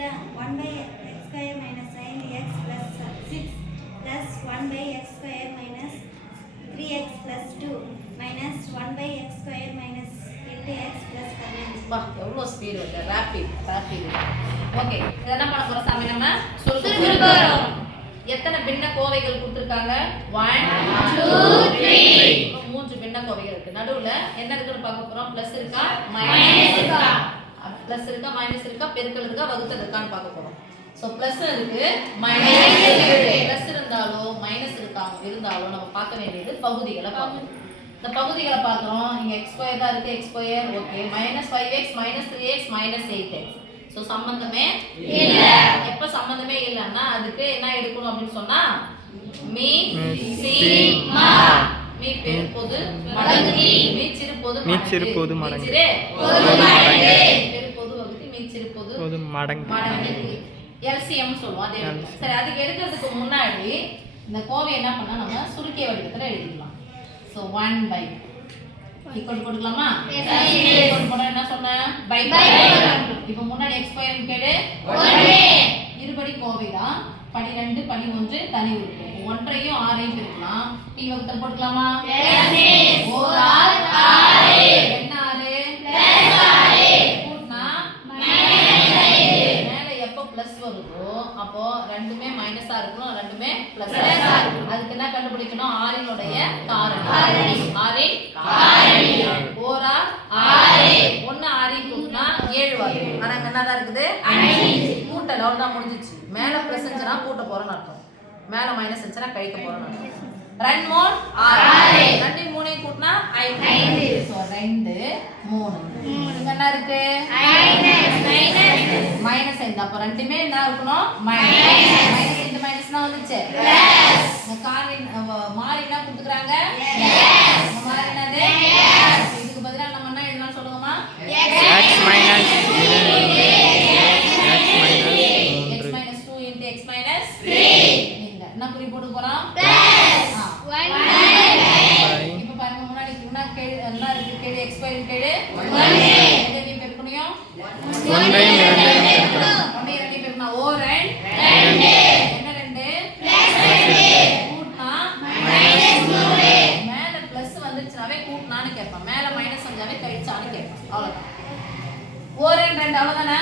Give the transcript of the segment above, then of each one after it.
புரியுதா? 1/x square minus 9x plus 6 plus 1/x square minus 3x plus 2 minus 1/x square minus 8x plus 15. வா எவ்வளோ speed வருது, rapid. Okay, இதை என்ன பண்ண போகிறோம் சாமி? நம்ம சுருக்குறோம். எத்தனை பின்ன கோவைகள் கொடுத்துருக்காங்க? 1 2 3. மூன்று பின்ன கோவைகள் இருக்கு. நடுவுல என்ன இருக்குன்னு பார்க்க போறோம். பிளஸ் இருக்கா, மைனஸ் இருக்கா, பிளஸ் இருக்கா, மைனஸ் இருக்கா, பெருக்கல் இருக்கா, வகுத்தல் இருக்கான்னு பார்க்க போறோம். சோ பிளஸ் இருக்கு, மைனஸ் இருக்கு. பிளஸ் இருந்தாலும் மைனஸ் இருந்தாலும் நம்ம பார்க்க வேண்டியது பகுதிகளை பார்க்கணும். இந்த பகுதிகளை பார்க்குறோம். இங்க x ஸ்கொயர் தான் இருக்கு, x square okay. -5x -3x -8x. So சம்பந்தமே இல்ல. எப்ப சம்பந்தமே இல்லன்னா அதுக்கு என்ன எடுக்கணும் அப்படின்னு சொன்னா மீ சி மா. மீ பெருப்பொது மடங்கு, மீ சிறுபொது மடங்கு, பெருப்பொது வகுத்தி மீ சிறுபொது மடங்கு. LCM சொல்லுவோம். அதே சரி, அதுக்கு எடுக்கிறதுக்கு முன்னாடி இந்த கோவை என்ன பண்ணா நம்ம சுருக்கிய வடிவத்துல எழுதிக்கலாம். சோ 1/, ஈக்குவல் போட்டுக்கலாமா? போட்டா என்ன சொன்ன? பை. இப்போ முன்னாடி x ஸ்கொயர் கேடு 1. இருபடி கோவை தான். படி 2 படி 1 தனி உறுப்பு. 1ஐயும் 6ஐயும் பெருக்கலாம். டி வகுத்தல் போட்டுக்கலாமா? ஓர் ஆர் 6. என்ன 6? கூட்டினா மேல எப்போ பிளஸ் வருதோ அப்போ ரெண்டுமே மைனஸா இருக்கணும், ரெண்டுமே பிளஸ். அதுக்கு என்ன கண்டுபிடிக்கணும்? ஆரினுடைய காரணம். ஆரின் காரணம் ஓர் ஆர் 6. 1 6 கூட்டினா 7 வரும். ஆனா இங்க என்னதான் இருக்குது? 5. கூட்டல் அவ்வளவுதான், முடிஞ்சிச்சு. மேல பிளஸ் செஞ்சனா கூட்ட போறோம்னு அர்த்தம், மேல மைனஸ் செஞ்சனா கழிக்க போறோம்னு அர்த்தம். 2 3 6. 2 3 கூட்டினா 5. சோ 2 3. இங்க என்ன இருக்கு? மைனஸ் இந்த. அப்ப ரெண்டுமே என்ன இருக்கணும்? மைனஸ். இந்த மைனஸ்னா வந்துச்சு பிளஸ். இந்த காரின் மாறி என்ன கொடுத்துக்கறாங்க? இந்த மாறி என்னது? இதுக்கு பதிலா நம்ம என்ன எழுதலாம் சொல்லுங்கமா? x minus 2 into x minus 3. என்ன குறி போட்டு போறோம்? பிளஸ் 1/. இப்போ பாருங்க, முன்னாடி என்ன கேடு என்ன இருக்கு? கேடு x ஸ்கொயர் கேடு 1. இதை நீ பெருக்கணும் 1/2 பெருக்கணும். ஓ 2 என்ன 2 பிளஸ் கூட்டினா மைனஸ். மேல பிளஸ் வந்துச்சுனாவே கூட்டினான்னு கேட்பான், மேல மைனஸ் வந்தாவே கழிச்சான்னு கேட்பான். அவ்வளவுதான். ஓரன் 2 அவ்வளவுதானே?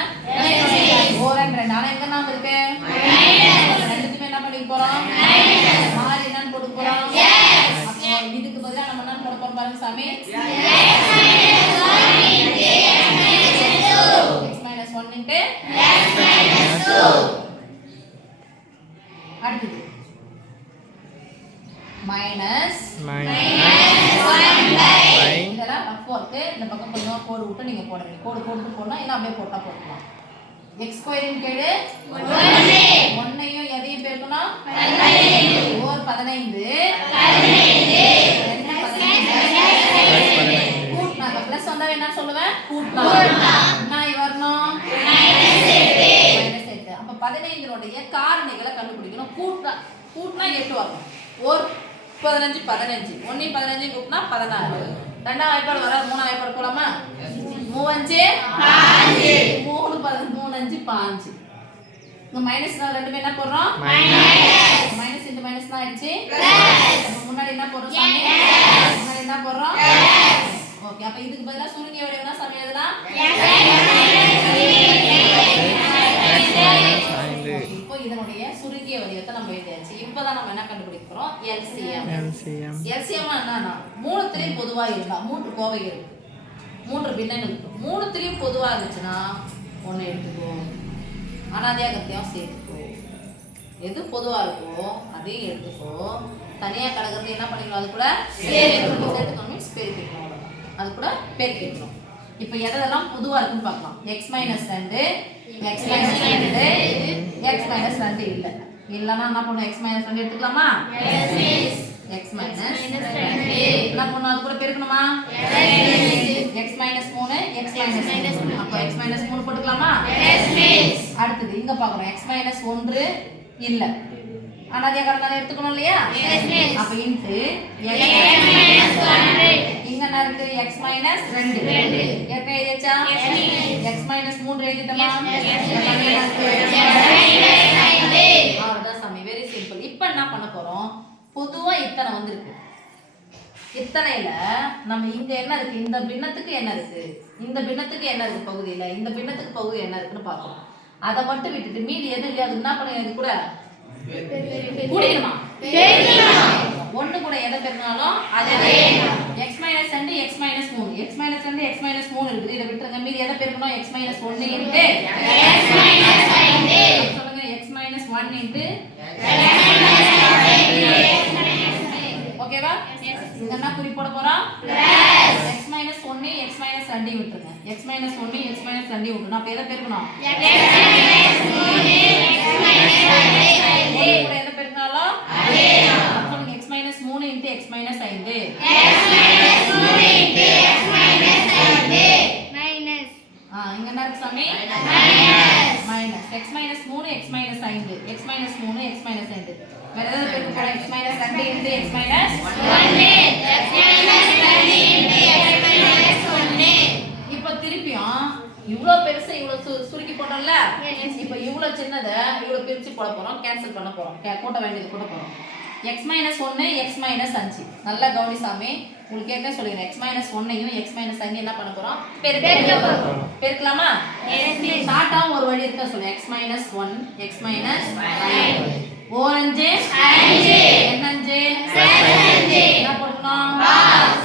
ஓரன் 2. ஆனா எங்க நாம இருக்கு? ரெண்டுத்துமே என்ன பண்ணி போறோம்? மாறி என்னன்னு போட்டு போறோம்? அப்போ இதுக்கு பதிலா நம்ம என்ன போட போறோம் பாருங்க சாமி? x minus 1 into x minus 2. அடுத்து மைனஸ் 1/. இதெல்லாம் ரஃப் வர்க். இந்த பக்கம் கொஞ்சம் கோடு விட்டு நீங்க போடுறீங்க. கோடு போட்டு போடலாம், இல்ல அப்படியே போட்டா போடலாம். x ஸ்கொயரின் கேடு 1. 1ஐயும் எதையும் பெருக்கணும்? 15. ஓர் 15 கூட்டினாங்க. பிளஸ் வந்தா என்ன சொல்லுவேன்? கூட்டினாங்க. என்ன வரணும்? -8. அப்ப 15 காரணிகளை கண்டுபிடிக்கணும். கூட்டினா 8 வரணும். ஓர் 15 15. 1 15 கூட்டினா 16. ரெண்டாம் வாய்ப்பாடு வர மூணாம் வாய்ப்பாடு போலாமா? 3 5 3 5 5. இங்க மைனஸ் ரெண்டுமே என்ன போடுறோம்? மைனஸ் இன்டு மைனஸ் தான் ஆயிடுச்சு. அப்ப முன்னாடி என்ன போடுறோம் சாமி? முன்னாடி என்ன போடுறோம்? ஓகே, அப்ப இதுக்கு பதிலா சுருங்கிய வடிவம்னா சாமி எழுதலாம். இப்போ இதனுடைய சுருங்கிய வடிவத்தை நம்ம எழுதியாச்சு. இப்போதான் நம்ம என்ன கண்டுபிடிக்க போறோம்? LCM. LCM என்னன்னா மூணுத்துலயும் பொதுவா இருந்தா, மூன்று கோவைகள் இருக்கு, மூன்று பின்னங்கள் இருக்கு. மூணுத்துலயும் பொதுவா இருந்துச்சுன்னா ஒண்ணு எடுத்துக்கோ, அனாதையா கத்தியம் சேர்த்துக்கோ. எது பொதுவா இருக்கோ அதையும் எடுத்துக்கோ. தனியா கிடக்கிறது என்ன பண்ணிக்கணும்? அது கூட சேர்த்துக்கணும். மீன்ஸ் பெருக்கிக்கணும். அவ்வளவுதான், அது கூட பெருக்கிக்கணும். இப்போ எதெல்லாம் பொதுவா இருக்குன்னு பார்க்கலாம். x minus 2 x minus 2 x minus 2 இல்ல. இல்லனா என்ன பண்ணும்? x minus 2 எடுத்துக்கலாமா? Yes miss. x minus 2 என்ன பண்ணும்? அது கூட பெருக்கணுமா? S. x minus 3 x minus 3. அப்ப x minus 3 போட்டுக்கலாமா? Yes miss. அடுத்து இங்க பார்க்கறோம். x minus 1 இல்ல. அனாதியா கடந்தானே எடுத்துக்கணும் இல்லையா? அப்ப இன்டு இங்க என்ன இருக்கு? x மைனஸ் 2 ஏற்கனவே எழுதியாச்சா? x minus 3 எழுதிட்டோமா? அவ்வளவுதான் சாமி, வெரி சிம்பிள். இப்போ என்ன பண்ண போறோம்? பொதுவா இத்தனை வந்திருக்கு. இத்தனையில நம்ம இங்க என்ன இருக்கு? இந்த பின்னத்துக்கு என்ன இருக்கு? இந்த பின்னத்துக்கு என்ன இருக்கு பகுதியில? இந்த பின்னத்துக்கு பகுதி என்ன இருக்குன்னு பார்க்கணும். அதை மட்டும் விட்டுட்டு மீதி எது இல்லையா அது என்ன பண்ணுங்க? இது கூட கூடிக்கணுமா? ஒண்ணு கூட எதை பெருனாலும் அதே x minus 2 x minus 3 x minus 2 x minus 3 இருக்குது. இதை விட்டுருங்க. மீதி எதை பெருக்கணும்? x மைனஸ் 1 இன்டு சொல்லுங்க x மைனஸ் 1 இன்டு ஓகேவா? இங்க என்ன குறி போட போறோம்? x மைனஸ் 1 x மைனஸ் 2 விட்டுருங்க. x மைனஸ் 1 x மைனஸ் 2 விட்டுறணும். அப்ப எதை பெருக்கணும்? கூட எதை பெருக்கினாலும் சொல்லுங்க. x minus 3 into x minus 5 இங்க என்ன இருக்கு சாமி? Minus x minus 3 x minus 5 x minus 3 x minus 5 வேற ஏதாவது பெருக்க போறோம்? x minus 2 into x minus 1 இப்போ திருப்பியும் இவ்ளோ பெருசு இவ்ளோ சுருக்கி போட்டோம்ல, இப்போ இவ்ளோ சின்னதை இவ்ளோ பிரிச்சு போட போறோம். கேன்சல் பண்ண போறோம். கூட்ட வேண்டியது கூட்ட போறோம். x மைனஸ் 1 x மைனஸ் 5 நல்லா கவனி சாமி. உங்களுக்கு ஏற்கனவே சொல்லிடுறேன். x மைனஸ் 1ஐயும் x மைனஸ் 5 என்ன பண்ண போறோம்? பெருக்கலாமா? ஷார்ட்டாவும் ஒரு வழி இருக்கா சொல்லு. x மைனஸ் 1 x மைனஸ் 5 ஓரஞ்சு என்னஞ்சு என்ன போட்டுக்கணும்?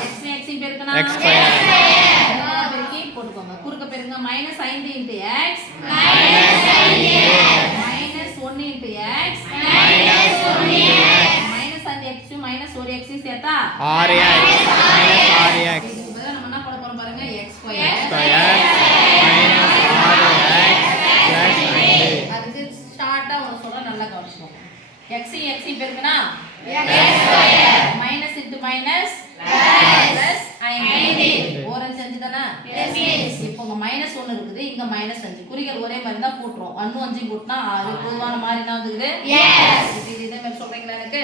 x x பெருக்கணும். பெருக்கி போட்டுக்கோங்க. குறுக்க பெருங்க. Minus 5 into x minus 1 into x minus 5x minus 1x சேர்த்தா 6x இதுக்கு நம்ம என்ன போட போறோம் பாருங்க? x ஸ்கொயர் அதுக்கு ஷார்ட்டா ஒரு சொல்ல நல்லா கவனிச்சுக்கோங்க. x பெருக்குனா மைனஸ் இன்டு மைனஸ் பிளஸ் 5 ஓரஞ்சு 5 தானே? இப்போ உங்க மைனஸ் 1 இருக்குது, இங்க மைனஸ் 5 குறிகள் ஒரே மாதிரி தான் கூட்டுறோம். 1 5 கூட்டினா 6 பொதுவான மாதிரி என்ன வந்துக்குது? இதே மாதிரி சொல்றீங்களா எனக்கு?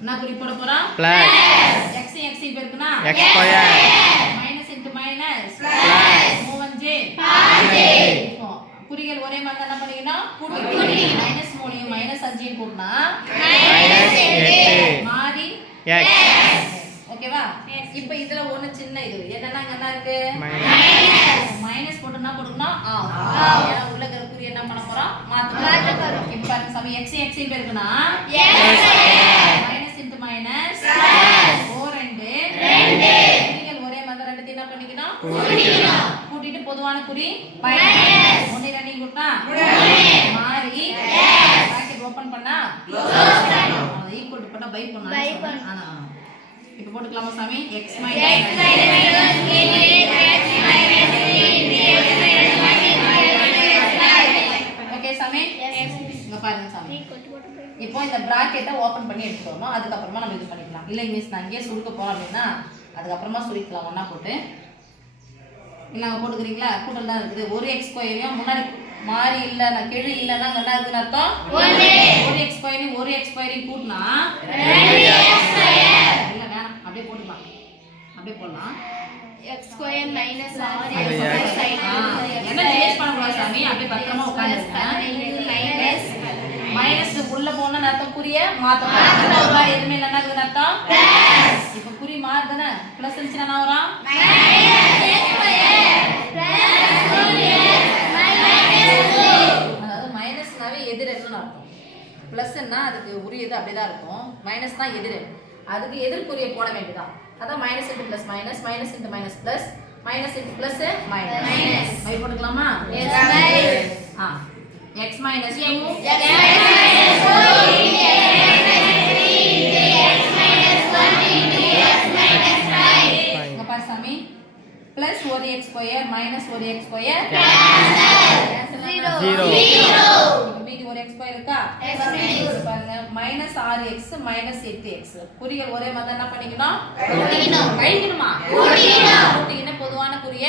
என்ன குறி போட போறோம்? x பெருக்குனா மைனஸ் இன்டு மைனஸ் பிளஸ் 5 இப்போ குறிகள் ஒரே மாதிரி என்ன பண்ணிக்கணும்? கூட்டி மைனஸ் 3 மைனஸ் 5 கூட்டினா மாறி ஓகேவா? இப்போ இதுல ஒண்ணு சின்ன இது என்னன்னா அங்க என்ன இருக்கு? மைனஸ் போட்டுனா போடுறோம். ஏன்னா உள்ள இருக்கிற குறி என்ன பண்ண போறோம்? மாத்த போறோம். இப்போ பாருங்க சாமி x பெருக்குனா மைனஸ் இன்டு மைனஸ் 4 குறிகள் ஒரே மாதிரி ரெண்டு என்ன பண்ணிக்கணும்? கூட்டிட்டு பொதுவான குறி மைனஸ் 1 2 கூட்டினா மாறி பிராக்கெட் ஓபன் பண்ணா ஈக்குவல் பண்ணா பை பண்ணா இப்போ போட்டுக்கலாமா சாமி? x மைனஸ் ஓகே சாமி. இங்க பாருங்க சாமி. இப்போ இந்த பிராக்கெட்டை ஓபன் பண்ணி எடுத்துறோம். அதுக்கு அப்புறமா நம்ம இது பண்ணிக்கலாம். இல்ல மிஸ் நான் இங்கே சுருக்க போறோம் அப்படினா அதுக்கு அப்புறமா சுருக்கலாம். ஒண்ணா போட்டு இல்ல அங்க போட்டுக்கிறீங்களா? கூட்டல் தான் இருக்குது. ஒரு x ஸ்கொயரையும் முன்னாடி மாறி இல்ல நான் கெழு இல்லனா என்ன இருக்குன்னு அர்த்தம்? ஒரு x ஸ்கொயரையும் ஒரு x ஸ்கொயரையும் கூட்டினா 2x ஸ்கொயர் இல்ல வேணாம் அப்படியே போட்டுக்கலாம். அப்படியே போடலாம். x ஸ்கொயர் மைனஸ் 6x என்ன சேஞ்ச் பண்ண கூடாது சாமி. அப்படியே பத்திரமா உட்கார்ந்துங்க. மைனஸ் உள்ள போனா அர்த்தம் குறிய மாத்தணும். எதுமே இல்லனா அதுக்கு அர்த்தம் பிளஸ். இப்போ குறி மாறுதுனா பிளஸ் இருந்துச்சுனா என்ன வரும்? அதாவது மைனஸ்னாவே எதிர் என்னன்னு அர்த்தம். பிளஸ்னா அதுக்கு உரியது அப்படிதான் இருக்கும். மைனஸ் தான் எதிர். அதுக்கு எதிர்க்குறியை போட வேண்டியதான். அதான் minus into plus minus minus into minus plus minus into plus minus by போட்டுக்கலாமா? x minus 2 x minus 4 x minus 1 x minus 5 இங்க பாரு சாமி plus 1x square minus 1x square cancel 0 இப்போ மீதி 1x square இருக்கா? பாருங்க minus 6x minus 8x குறிகள் ஒரே மாதிரி என்ன பண்ணிக்கணும்? கூட்டிக்கணும். கழிக்கணுமா? கூட்டிக்கணும். கூட்டிக்கினா பொதுவா பொதுவான குறிய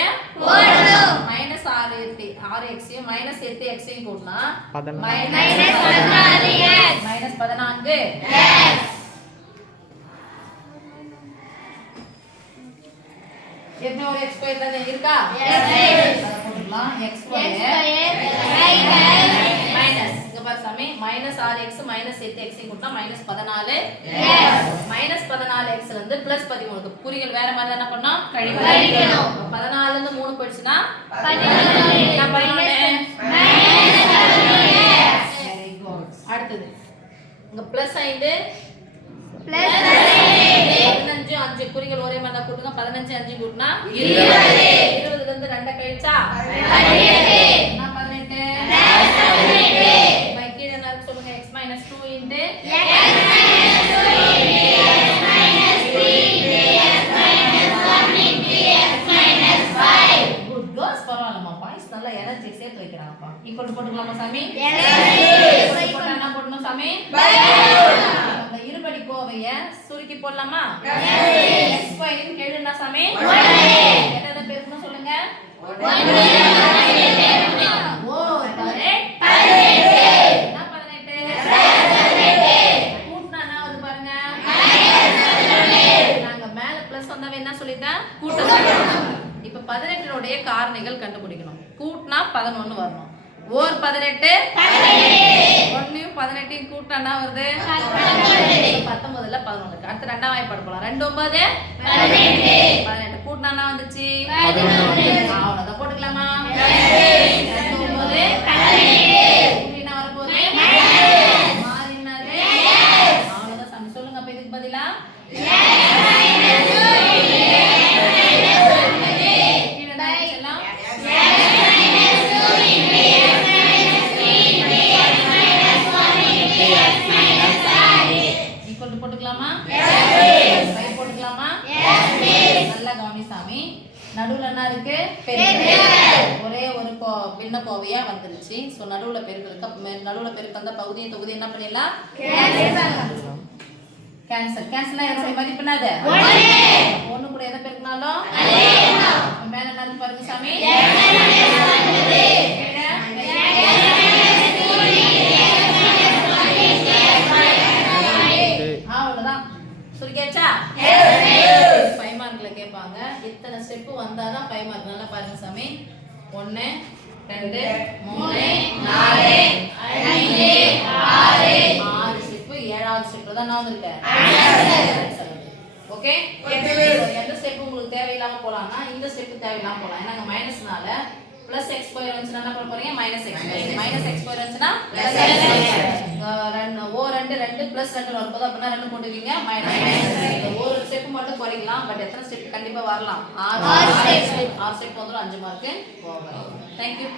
மைனஸ் 6x மைனஸ் 8x கூட்டினா மைனஸ் 14 என்ன ஒரு x ஸ்கொயர் தானே இருக்கா அத போட்டுக்கலாம் x ஸ்கொயர் மைனஸ் இங்க பாரு சாமி மைனஸ் 6x மைனஸ் 8x கூட்டினா மைனஸ் 14 மைனஸ் 14x ல இருந்து பிளஸ் 13 குறிகள் வேற மாதிரி என்ன பண்ணோம் கழிக்கணும் 14 ல இருந்து 3 போயிடுச்சுனா 11 என்ன பண்ணணும் வெரி குட் அடுத்து இங்க பிளஸ் 5 பிளஸ் 15 5 குறிகள் ஒரே மாதிரி தான் கூட்டுங்க 15 5 கூட்டினா 20 20 ல இருந்து 2 கழிச்சா 18 என்ன 18 பை கீழ என்ன இருக்கு சொல்லுங்க x 2 into x 2 x 3 x 1 x 5 good கோஸ் பரவாயில்லமா பாய்ஸ் நல்ல எனர்ஜி சேர்த்து வைக்கறாங்கப்பா ஈக்குவல் போட்டுக்கலாமா சாமி ஈக்குவல் போட்டா என்ன போடணும் சாமி அந்த இருபடி கோவைய சுருக்கி போடலாமா x ஸ்கொயர் கேளுனா சாமி என்னென்ன பெருக்கணும் சொல்லுங்க 1 ஓ 18 என்ன 18 கூட்டினா என்ன வருது பாருங்க நாங்க மேல பிளஸ் வந்தாவே என்ன சொல்லிட்டேன் கூட்டணும் இப்ப 18 உடைய காரணிகள் கண்டுபிடிக்கணும் கூட்டினா 11 வரணும் ஓர் 18 1 18 கூட்டினா வருது 19 ல 11 அடுத்து ரெண்டாம் வாய்ப்பாடு போலாம் 2 9 18 கூட்டினா வந்துச்சு 11 அவ்வளவுதான் போட்டுக்கலாமா 2 9 கூட்டினா வரப்போகுது மாறினாரு அவ்வளவுதான் சாமி சொல்லுங்க அப்ப இதுக்கு பதிலா போட்டுக்கலாமா போட்டுக்கலாமா நல்லா கவனி சாமி நடுவுல என்ன இருக்கு ஒரே ஒரு பின்ன கோவையா வந்துருச்சு சோ நடுவுல பெருக்கலுக்கு நடுவுல பெருக்கு அந்த பகுதியை தொகுதி என்ன பண்ணிடலாம் கேன்சல் கேன்சல் என்னோட மதிப்பு என்னது 1 கூட எதை பெருக்கினாலும் மேல என்ன பாருங்க சாமி அவ்வளவுதான் சுருக்கியாச்சா 5 மார்க்ல கேட்பாங்க இத்தனை ஸ்டெப் வந்தாதான் 5 மார்க் நல்லா பாருங்க சாமி 1 2 3 4 5 6 ஸ்டெப் 7வது ஸ்டெப்ல தான் நான் வந்திருக்கேன் ஓகே எந்த ஸ்டெப் உங்களுக்கு தேவையில்லாம போலாம்னா இந்த ஸ்டெப் தேவையில்லாம போலாம் ஏன்னா மைனஸ்னால பிளஸ் x ஸ்கொயர் வந்துச்சுனா என்ன பண்ண போறீங்க மைனஸ் x ஸ்கொயர் வந்துச்சுனா பிளஸ் x ஸ்கொயர் ஓ 2 2 பிளஸ் 2 வரும்போது அப்பனா 2 போட்டுவீங்க மைனஸ் ஒரு ஸ்டெப் மட்டும் குறைக்கலாம் பட் எத்தனை ஸ்டெப் கண்டிப்பா வரலாம் 6 ஸ்டெப் வந்துரும் 5 மார்க் ஓவர் थैंक यू